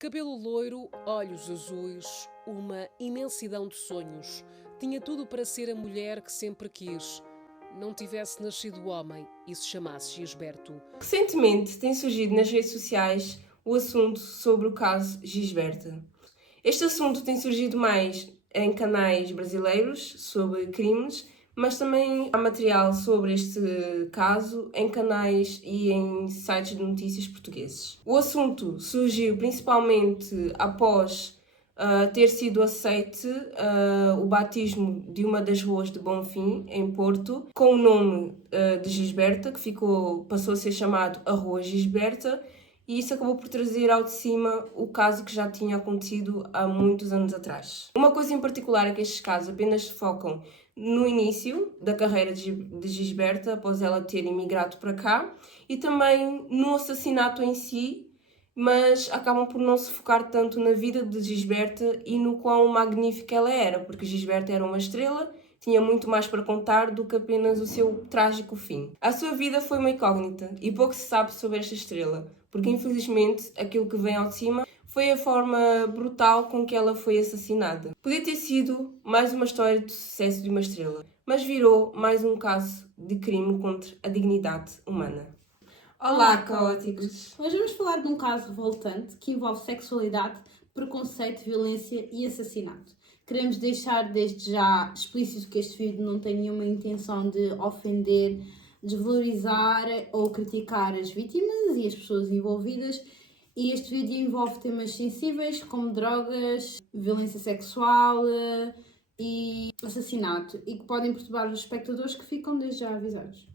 Cabelo loiro, olhos azuis, uma imensidão de sonhos. Tinha tudo para ser a mulher que sempre quis. Não tivesse nascido homem e se chamasse Gisberto. Recentemente tem surgido nas redes sociais o assunto sobre o caso Gisberta. Este assunto tem surgido mais em canais brasileiros sobre crimes, mas também há material sobre este caso em canais e em sites de notícias portugueses. O assunto surgiu principalmente após ter sido aceite o batismo de uma das ruas de Bonfim, em Porto, com o nome de Gisberta, que passou a ser chamado a Rua Gisberta, e isso acabou por trazer ao de cima o caso que já tinha acontecido há muitos anos atrás. Uma coisa em particular é que estes casos apenas se focam no início da carreira de Gisberta, após ela ter imigrado para cá, e também no assassinato em si, mas acabam por não se focar tanto na vida de Gisberta e no quão magnífica ela era, porque Gisberta era uma estrela, tinha muito mais para contar do que apenas o seu trágico fim. A sua vida foi uma incógnita e pouco se sabe sobre esta estrela, porque infelizmente aquilo que vem ao de cima foi a forma brutal com que ela foi assassinada. Podia ter sido mais uma história de sucesso de uma estrela, mas virou mais um caso de crime contra a dignidade humana. Olá, caóticos! Hoje vamos falar de um caso revoltante que envolve sexualidade, preconceito, violência e assassinato. Queremos deixar desde já explícito que este vídeo não tem nenhuma intenção de ofender, desvalorizar ou criticar as vítimas e as pessoas envolvidas. E este vídeo envolve temas sensíveis como drogas, violência sexual e assassinato e que podem perturbar os espectadores que ficam desde já avisados.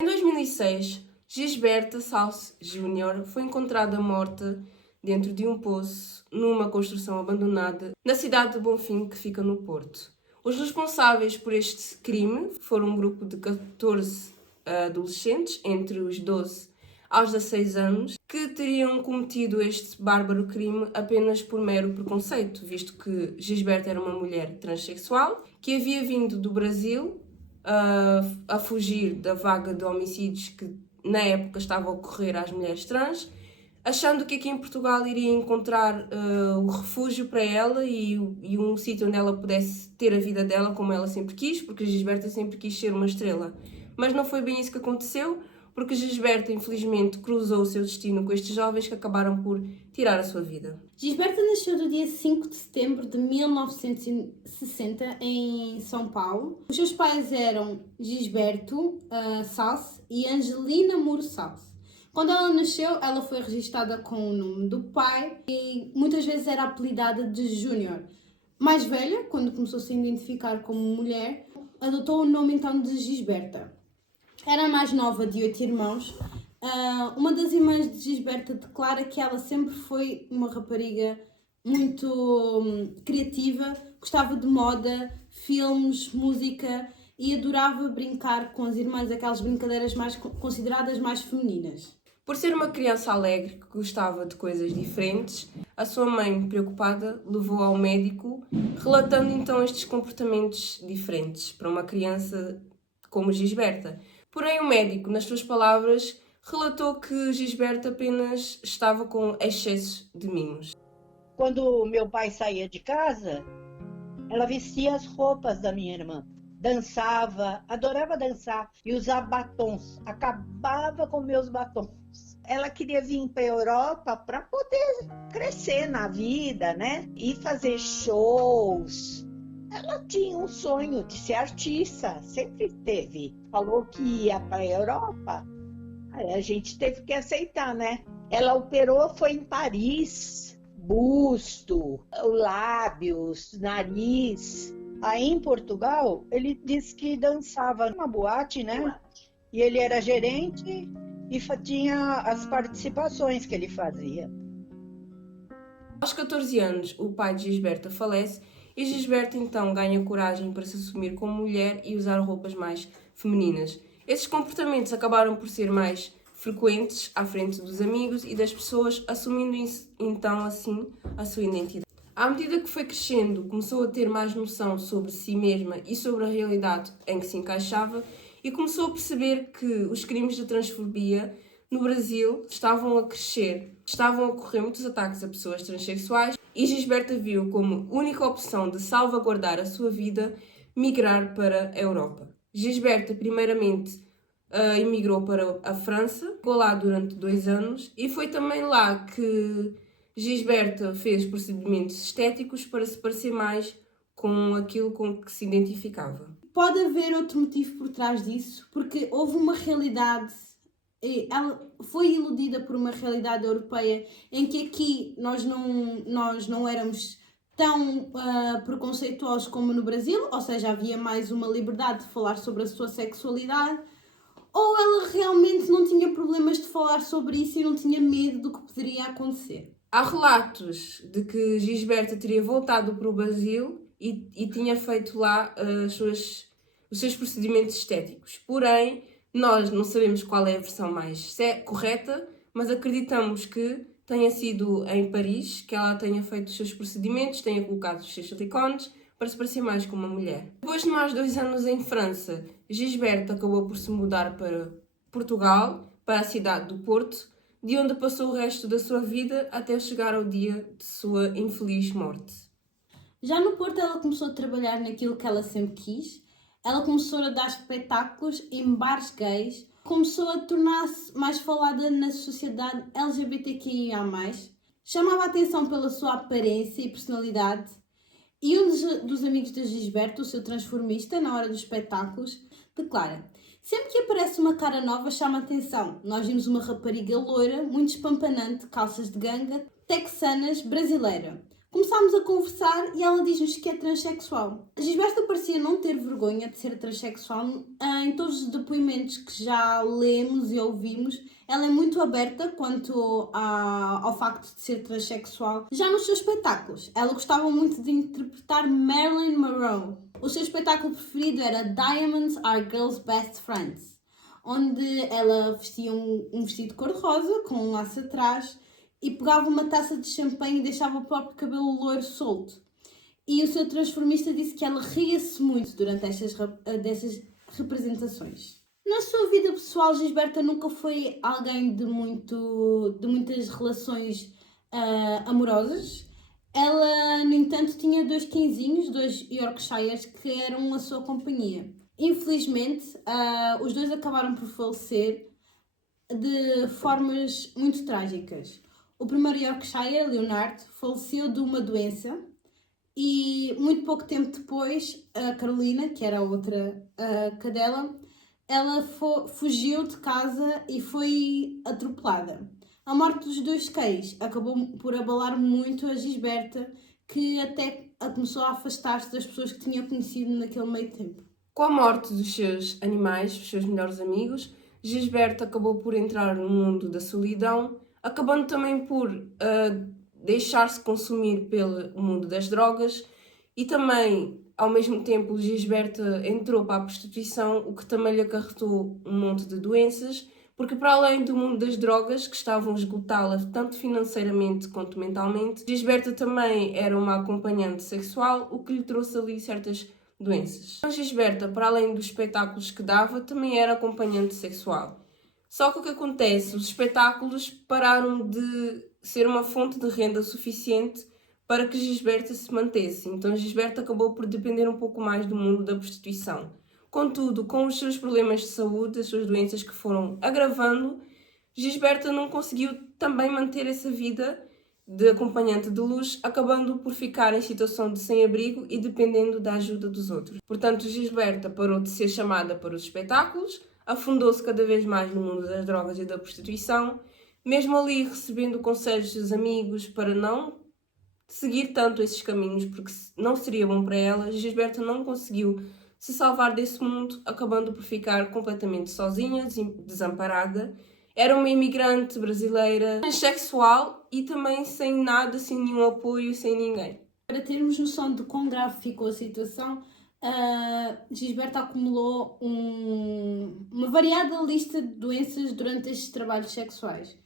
Em 2006, Gisberta Salles Júnior foi encontrada morta dentro de um poço numa construção abandonada na cidade de Bonfim, que fica no Porto. Os responsáveis por este crime foram um grupo de 14 adolescentes, entre os 12 aos 16 anos, que teriam cometido este bárbaro crime apenas por mero preconceito, visto que Gisberta era uma mulher transexual que havia vindo do Brasil a fugir da vaga de homicídios que na época estava a ocorrer às mulheres trans, achando que aqui em Portugal iria encontrar o refúgio para ela e um sítio onde ela pudesse ter a vida dela como ela sempre quis, porque Gisberta sempre quis ser uma estrela. Mas não foi bem isso que aconteceu, porque Gisberta infelizmente cruzou o seu destino com estes jovens que acabaram por tirar a sua vida. Gisberta nasceu no dia 5 de setembro de 1960 em São Paulo. Os seus pais eram Gisberto Salles e Angelina Muro Salles. Quando ela nasceu, ela foi registada com o nome do pai e muitas vezes era apelidada de Júnior. Mais velha, quando começou a se identificar como mulher, adotou o nome então de Gisberta. Era a mais nova de 8 irmãos. Uma das irmãs de Gisberta declara que ela sempre foi uma rapariga muito criativa, gostava de moda, filmes, música e adorava brincar com as irmãs, aquelas brincadeiras consideradas mais femininas. Por ser uma criança alegre que gostava de coisas diferentes, a sua mãe, preocupada, levou ao médico, relatando então estes comportamentos diferentes para uma criança como Gisberta. Porém, o médico, nas suas palavras, relatou que Gisberta apenas estava com excesso de mimos. Quando meu pai saía de casa, ela vestia as roupas da minha irmã. Dançava, adorava dançar e usar batons. Acabava com meus batons. Ela queria vir para a Europa para poder crescer na vida, né? E fazer shows. Ela tinha um sonho de ser artista, sempre teve. Falou que ia para a Europa, aí a gente teve que aceitar, né? Ela operou, foi em Paris, busto, lábios, nariz. Aí em Portugal, ele disse que dançava numa boate, né? E ele era gerente e tinha as participações que ele fazia. Aos 14 anos, o pai de Gisberta falece e Gisberta então ganha coragem para se assumir como mulher e usar roupas mais femininas. Esses comportamentos acabaram por ser mais frequentes à frente dos amigos e das pessoas, assumindo então assim a sua identidade. À medida que foi crescendo, começou a ter mais noção sobre si mesma e sobre a realidade em que se encaixava e começou a perceber que os crimes de transfobia no Brasil estavam a crescer. Estavam a ocorrer muitos ataques a pessoas transexuais e Gisberta viu como única opção de salvaguardar a sua vida migrar para a Europa. Gisberta, primeiramente, emigrou para a França, ficou lá durante 2 anos e foi também lá que Gisberta fez procedimentos estéticos para se parecer mais com aquilo com que se identificava. Pode haver outro motivo por trás disso, porque houve uma realidade, ela foi iludida por uma realidade europeia em que aqui nós não éramos tão preconceituosos como no Brasil, ou seja, havia mais uma liberdade de falar sobre a sua sexualidade, ou ela realmente não tinha problemas de falar sobre isso e não tinha medo do que poderia acontecer. Há relatos de que Gisberta teria voltado para o Brasil e tinha feito lá os seus procedimentos estéticos. Porém, nós não sabemos qual é a versão mais correta, mas acreditamos que tenha sido em Paris que ela tenha feito os seus procedimentos, tenha colocado os seus silicones para se parecer mais com uma mulher. Depois de mais 2 anos em França, Gisberta acabou por se mudar para Portugal, para a cidade do Porto, de onde passou o resto da sua vida até chegar ao dia de sua infeliz morte. Já no Porto ela começou a trabalhar naquilo que ela sempre quis. Ela começou a dar espetáculos em bares gays, começou a tornar-se mais falada na sociedade LGBTQIA+. Chamava a atenção pela sua aparência e personalidade. E um dos amigos da Gisberta, o seu transformista, na hora dos espetáculos, declara: sempre que aparece uma cara nova chama a atenção. Nós vimos uma rapariga loira, muito espampanante, calças de ganga, texanas, brasileira. Começámos a conversar e ela diz-nos que é transexual. A Gisberta parecia não ter vergonha de ser transexual. Em todos os depoimentos que já lemos e ouvimos, ela é muito aberta quanto ao facto de ser transexual. Já nos seus espetáculos, ela gostava muito de interpretar Marilyn Monroe. O seu espetáculo preferido era Diamonds Are Girls' Best Friends, onde ela vestia um vestido cor-de-rosa com um laço atrás e pegava uma taça de champanhe e deixava o próprio cabelo loiro solto. E o seu transformista disse que ela ria-se muito durante dessas representações. Na sua vida pessoal, Gisberta nunca foi alguém de muitas relações amorosas. Ela, no entanto, tinha 2 cãezinhos, 2 Yorkshires, que eram a sua companhia. Infelizmente, os 2 acabaram por falecer de formas muito trágicas. O primeiro Yorkshire, Leonardo, faleceu de uma doença e muito pouco tempo depois, a Carolina, que era a outra cadela, ela fugiu de casa e foi atropelada. A morte dos 2 cães acabou por abalar muito a Gisberta, que até começou a afastar-se das pessoas que tinha conhecido naquele meio tempo. Com a morte dos seus animais, os seus melhores amigos, Gisberta acabou por entrar no mundo da solidão, acabando também por deixar-se consumir pelo mundo das drogas e também, ao mesmo tempo, Gisberta entrou para a prostituição, o que também lhe acarretou um monte de doenças, porque para além do mundo das drogas, que estavam a esgotá-la tanto financeiramente quanto mentalmente, Gisberta também era uma acompanhante sexual, o que lhe trouxe ali certas doenças. A Gisberta, para além dos espetáculos que dava, também era acompanhante sexual. Só que o que acontece? Os espetáculos pararam de ser uma fonte de renda suficiente para que Gisberta se mantesse. Então Gisberta acabou por depender um pouco mais do mundo da prostituição. Contudo, com os seus problemas de saúde, as suas doenças que foram agravando, Gisberta não conseguiu também manter essa vida de acompanhante de luxo, acabando por ficar em situação de sem-abrigo e dependendo da ajuda dos outros. Portanto, Gisberta parou de ser chamada para os espetáculos, afundou-se cada vez mais no mundo das drogas e da prostituição, mesmo ali recebendo conselhos dos amigos para não seguir tanto esses caminhos, porque não seria bom para ela. Gisberta não conseguiu se salvar desse mundo, acabando por ficar completamente sozinha, desamparada. Era uma imigrante brasileira, transexual e também sem nada, sem nenhum apoio, sem ninguém. Para termos noção de quão grave ficou a situação, Gisberta acumulou uma variada lista de doenças durante estes trabalhos sexuais.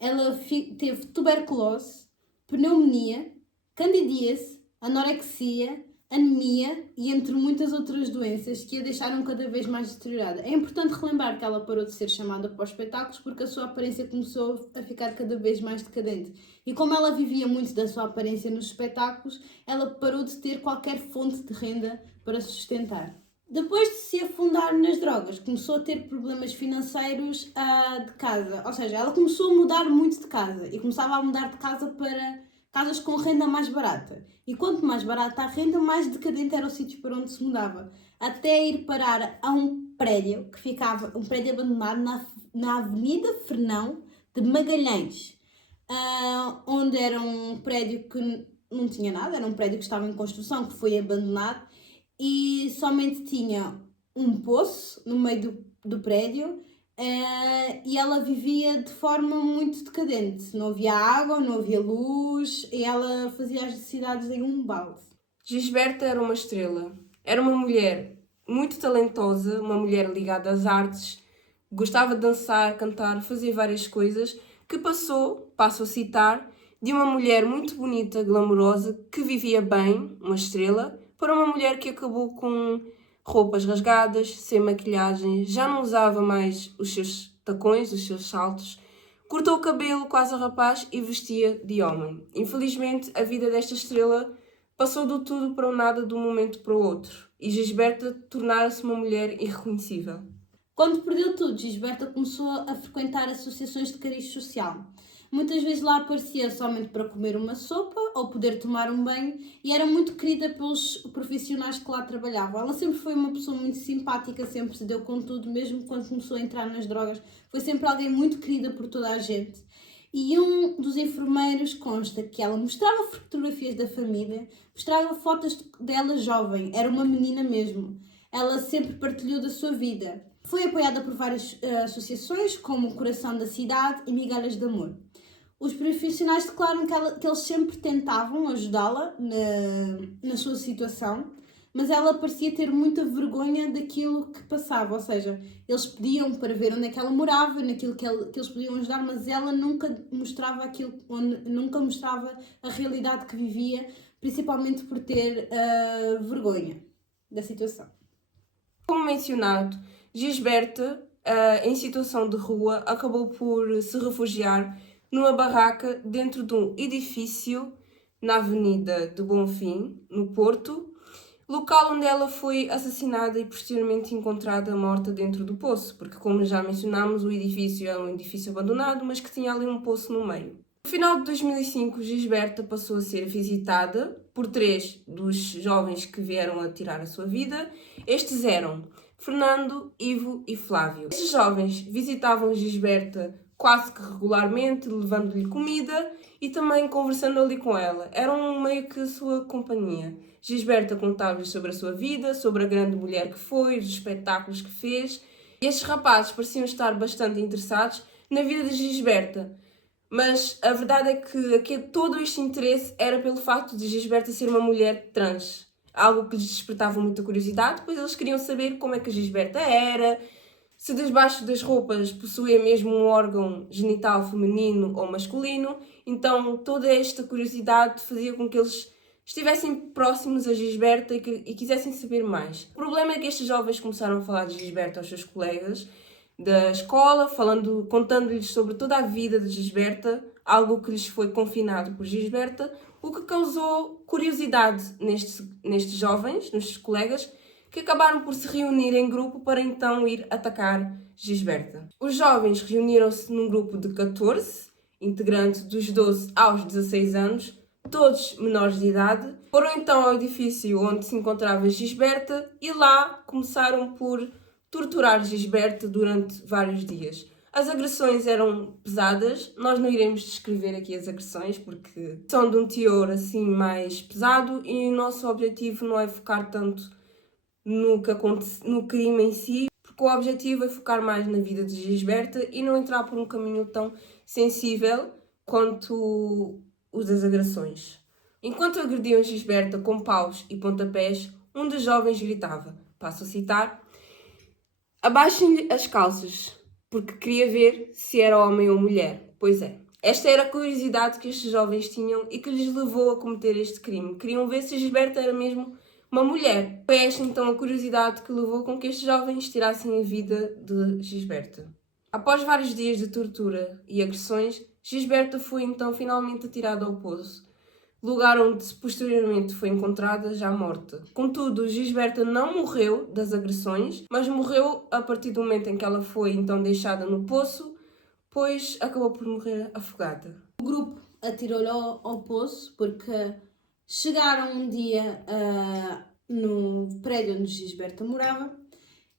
Ela teve tuberculose, pneumonia, candidíase, anorexia, anemia e entre muitas outras doenças que a deixaram cada vez mais deteriorada. É importante relembrar que ela parou de ser chamada para os espetáculos porque a sua aparência começou a ficar cada vez mais decadente. E como ela vivia muito da sua aparência nos espetáculos, ela parou de ter qualquer fonte de renda para sustentar. Depois de se afundar nas drogas, começou a ter problemas financeiros de casa. Ou seja, ela começou a mudar muito de casa e começava a mudar de casa para casas com renda mais barata. E quanto mais barata a renda, mais decadente era o sítio para onde se mudava. Até ir parar a um prédio que ficava, um prédio abandonado na Avenida Fernão de Magalhães, onde era um prédio que não tinha nada, era um prédio que estava em construção, que foi abandonado e somente tinha um poço no meio do prédio. E ela vivia de forma muito decadente. Não havia água, não havia luz e ela fazia as necessidades em um balde. Gisberta era uma estrela. Era uma mulher muito talentosa, uma mulher ligada às artes, gostava de dançar, cantar, fazer várias coisas, que passo a citar, de uma mulher muito bonita, glamourosa, que vivia bem, uma estrela, para uma mulher que acabou com roupas rasgadas, sem maquilhagem, já não usava mais os seus tacões, os seus saltos, cortou o cabelo quase a rapaz e vestia de homem. Infelizmente, a vida desta estrela passou do tudo para o nada de um momento para o outro e Gisberta tornara-se uma mulher irreconhecível. Quando perdeu tudo, Gisberta começou a frequentar associações de cariz social. Muitas vezes lá aparecia somente para comer uma sopa ou poder tomar um banho e era muito querida pelos profissionais que lá trabalhavam. Ela sempre foi uma pessoa muito simpática, sempre se deu com tudo, mesmo quando começou a entrar nas drogas. Foi sempre alguém muito querida por toda a gente. E um dos enfermeiros consta que ela mostrava fotografias da família, mostrava fotos dela jovem, era uma menina mesmo. Ela sempre partilhou da sua vida. Foi apoiada por várias associações, como o Coração da Cidade e Migalhas de Amor. Os profissionais declaram que eles sempre tentavam ajudá-la na sua situação, mas ela parecia ter muita vergonha daquilo que passava, ou seja, eles pediam para ver onde é que ela morava, naquilo que eles podiam ajudar, mas ela nunca mostrava nunca mostrava a realidade que vivia, principalmente por ter vergonha da situação. Como mencionado, Gisberta, em situação de rua, acabou por se refugiar numa barraca dentro de um edifício na Avenida de Bonfim, no Porto, local onde ela foi assassinada e posteriormente encontrada morta dentro do poço, porque, como já mencionámos, o edifício era um edifício abandonado, mas que tinha ali um poço no meio. No final de 2005, Gisberta passou a ser visitada por 3 dos jovens que vieram a tirar a sua vida. Estes eram Fernando, Ivo e Flávio. Estes jovens visitavam Gisberta quase que regularmente, levando-lhe comida e também conversando ali com ela. Eram meio que a sua companhia. Gisberta contava-lhes sobre a sua vida, sobre a grande mulher que foi, os espetáculos que fez. E estes rapazes pareciam estar bastante interessados na vida de Gisberta. Mas a verdade é que todo este interesse era pelo facto de Gisberta ser uma mulher trans. Algo que lhes despertava muita curiosidade, pois eles queriam saber como é que a Gisberta era, se debaixo das roupas possuía mesmo um órgão genital feminino ou masculino. Então toda esta curiosidade fazia com que eles estivessem próximos a Gisberta e quisessem saber mais. O problema é que estes jovens começaram a falar de Gisberta aos seus colegas da escola, contando-lhes sobre toda a vida de Gisberta, algo que lhes foi confinado por Gisberta, o que causou curiosidade nestes jovens, nestes colegas, que acabaram por se reunir em grupo para então ir atacar Gisberta. Os jovens reuniram-se num grupo de 14 integrantes dos 12 aos 16 anos, todos menores de idade. Foram então ao edifício onde se encontrava Gisberta e lá começaram por torturar Gisberta durante vários dias. As agressões eram pesadas, nós não iremos descrever aqui as agressões porque são de um teor assim mais pesado e o nosso objetivo não é focar tanto no crime em si, porque o objetivo é focar mais na vida de Gisberta e não entrar por um caminho tão sensível quanto os das agressões. Enquanto agrediam Gisberta com paus e pontapés, um dos jovens gritava, passo a citar, abaixem-lhe as calças, porque queria ver se era homem ou mulher. Pois é, esta era a curiosidade que estes jovens tinham e que lhes levou a cometer este crime. Queriam ver se Gisberta era mesmo uma mulher. Foi esta então a curiosidade que levou com que estes jovens tirassem a vida de Gisberta. Após vários dias de tortura e agressões, Gisberta foi então finalmente atirada ao poço, lugar onde posteriormente foi encontrada já morta. Contudo, Gisberta não morreu das agressões, mas morreu a partir do momento em que ela foi então deixada no poço, pois acabou por morrer afogada. O grupo atirou-lhe ao poço porque chegaram um dia no prédio onde Gisberta morava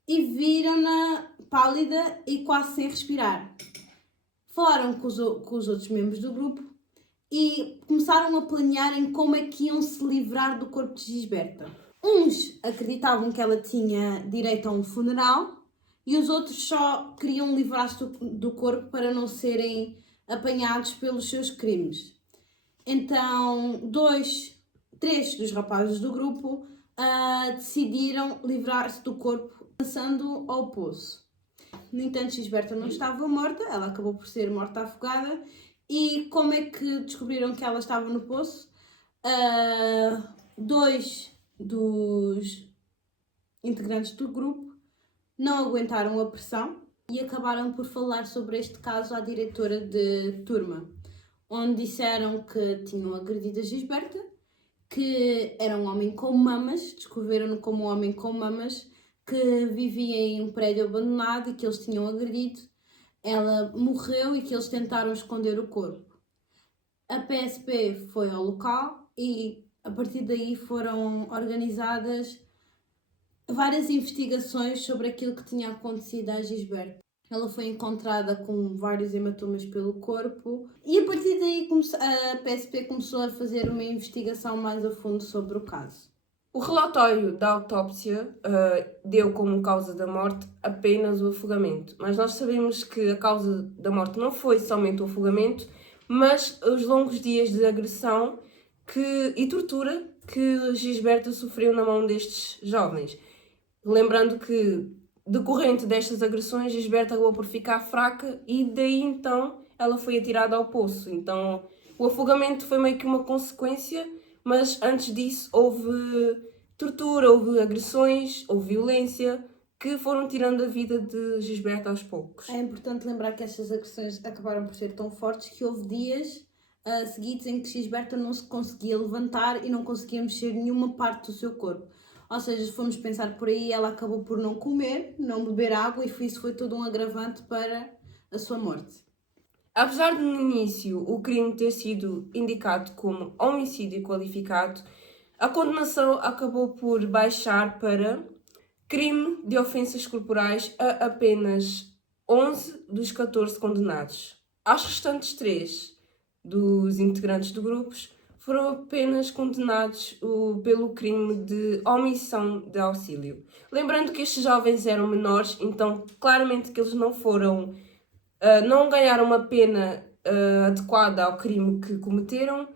e viram-na pálida e quase sem respirar. Falaram com os outros membros do grupo e começaram a planear em como é que iam se livrar do corpo de Gisberta. Uns acreditavam que ela tinha direito a um funeral e os outros só queriam livrar-se do corpo para não serem apanhados pelos seus crimes. Então, 3 dos rapazes do grupo decidiram livrar-se do corpo lançando ao poço. No entanto, Gisberta não estava morta, ela acabou por ser morta afogada. E como é que descobriram que ela estava no poço? 2 dos integrantes do grupo não aguentaram a pressão e acabaram por falar sobre este caso à diretora de turma, onde disseram que tinham agredido a Gisberta, que era um homem com mamas, descreveram-no como um homem com mamas, que vivia em um prédio abandonado e que eles tinham agredido. Ela morreu e que eles tentaram esconder o corpo. A PSP foi ao local e a partir daí foram organizadas várias investigações sobre aquilo que tinha acontecido à Gisberta. Ela foi encontrada com vários hematomas pelo corpo e a partir daí a PSP começou a fazer uma investigação mais a fundo sobre o caso. O relatório da autópsia deu como causa da morte apenas o afogamento, mas nós sabemos que a causa da morte não foi somente o afogamento, mas os longos dias de agressão e tortura que Gisberta sofreu na mão destes jovens. Lembrando que, decorrente destas agressões, Gisberta acabou por ficar fraca e daí então ela foi atirada ao poço. Então o afogamento foi meio que uma consequência, mas antes disso houve tortura, houve agressões, houve violência que foram tirando a vida de Gisberta aos poucos. É importante lembrar que estas agressões acabaram por ser tão fortes que houve dias seguidos em que Gisberta não se conseguia levantar e não conseguia mexer nenhuma parte do seu corpo. Ou seja, se formos pensar por aí, ela acabou por não comer, não beber água e isso foi todo um agravante para a sua morte. Apesar de no início o crime ter sido indicado como homicídio qualificado, a condenação acabou por baixar para crime de ofensas corporais a apenas 11 dos 14 condenados. As restantes 3 dos integrantes do grupo foram apenas condenados pelo crime de omissão de auxílio. Lembrando que estes jovens eram menores, então claramente que eles não ganharam uma pena adequada ao crime que cometeram,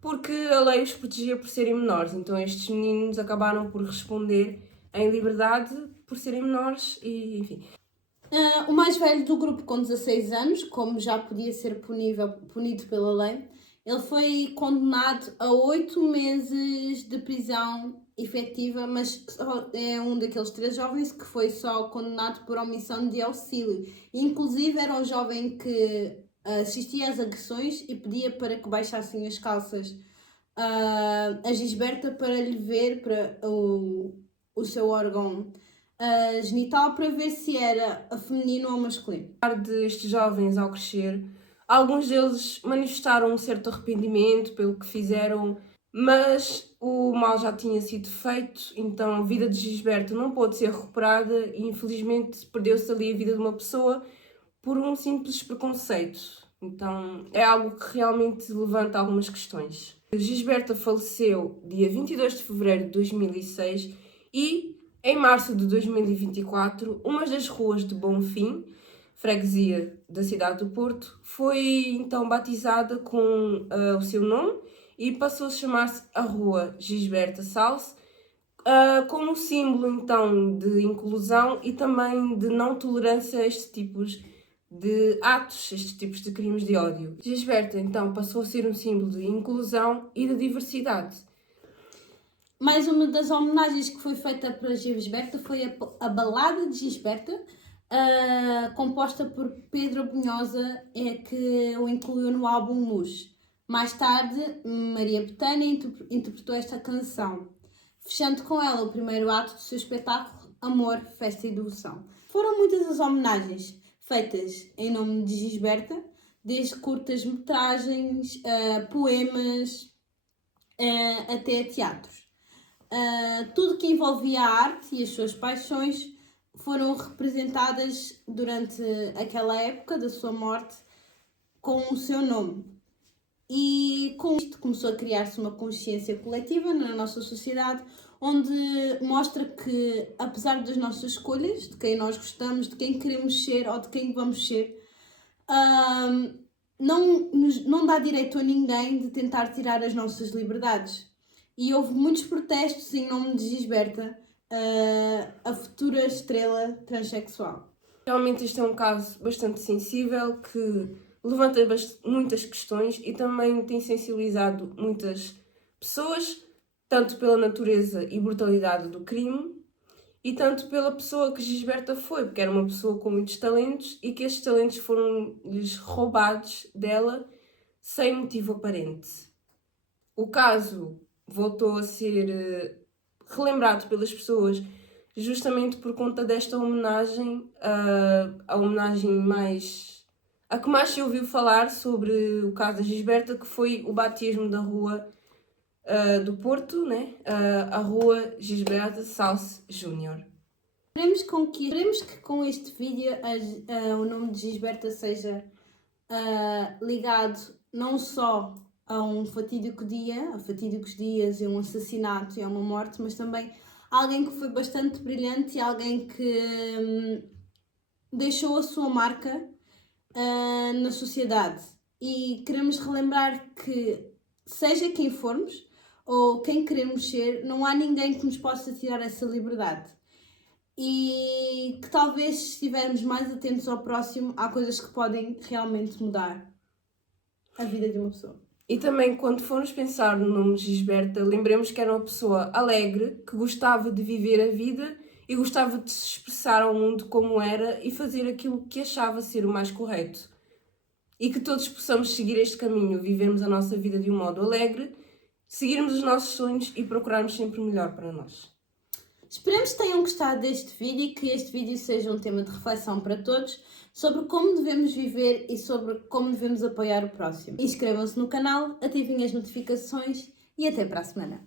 porque a lei os protegia por serem menores. Então estes meninos acabaram por responder em liberdade por serem menores e enfim. O mais velho do grupo, com 16 anos, como já podia ser punido pela lei, ele foi condenado a 8 meses de prisão efetiva, mas é um daqueles 3 jovens que foi só condenado por omissão de auxílio. Inclusive era um jovem que assistia às agressões e pedia para que baixassem as calças a Gisberta para lhe ver para o seu órgão genital para ver se era feminino ou masculino. Apesar destes jovens, ao crescer, alguns deles manifestaram um certo arrependimento pelo que fizeram, mas o mal já tinha sido feito, então a vida de Gisberta não pôde ser recuperada e infelizmente perdeu-se ali a vida de uma pessoa por um simples preconceito. Então é algo que realmente levanta algumas questões. Gisberta faleceu dia 22 de fevereiro de 2006 e, em março de 2024, uma das ruas de Bonfim, freguesia da cidade do Porto, foi então batizada com o seu nome e passou a chamar-se a Rua Gisberta Salse, como símbolo então de inclusão e também de não tolerância a estes tipos de atos, estes tipos de crimes de ódio. Gisberta então passou a ser um símbolo de inclusão e de diversidade. Mais uma das homenagens que foi feita para Gisberta foi a Balada de Gisberta, composta por Pedro Brunhosa, que o incluiu no álbum Luz. Mais tarde, Maria Bethânia interpretou esta canção, fechando com ela o primeiro ato do seu espetáculo Amor, Festa e Devoção. Foram muitas as homenagens feitas em nome de Gisberta, desde curtas-metragens, poemas, até teatros. Tudo que envolvia a arte e as suas paixões foram representadas durante aquela época da sua morte com o seu nome. E com isto começou a criar-se uma consciência coletiva na nossa sociedade, onde mostra que, apesar das nossas escolhas, de quem nós gostamos, de quem queremos ser ou de quem vamos ser, não dá direito a ninguém de tentar tirar as nossas liberdades. E houve muitos protestos em nome de Gisberta, a futura estrela transexual. Realmente este é um caso bastante sensível que levanta muitas questões e também tem sensibilizado muitas pessoas, tanto pela natureza e brutalidade do crime e tanto pela pessoa que Gisberta foi, porque era uma pessoa com muitos talentos e que estes talentos foram-lhes roubados dela sem motivo aparente. O caso voltou a ser relembrado pelas pessoas justamente por conta desta homenagem, a homenagem a que mais se ouviu falar sobre o caso da Gisberta, que foi o batismo da rua do Porto, né? A rua Gisberta Salce Júnior. Esperemos que com este vídeo o nome de Gisberta seja ligado não só a um fatídico dia, a fatídicos dias, a um assassinato e a uma morte, mas também a alguém que foi bastante brilhante e alguém que deixou a sua marca na sociedade. E queremos relembrar que, seja quem formos ou quem queremos ser, não há ninguém que nos possa tirar essa liberdade. E que talvez, se estivermos mais atentos ao próximo, há coisas que podem realmente mudar a vida de uma pessoa. E também, quando formos pensar no nome Gisberta, lembremos que era uma pessoa alegre, que gostava de viver a vida e gostava de se expressar ao mundo como era e fazer aquilo que achava ser o mais correto. E que todos possamos seguir este caminho, vivermos a nossa vida de um modo alegre, seguirmos os nossos sonhos e procurarmos sempre o melhor para nós. Esperamos que tenham gostado deste vídeo e que este vídeo seja um tema de reflexão para todos sobre como devemos viver e sobre como devemos apoiar o próximo. Inscrevam-se no canal, ativem as notificações e até para a semana.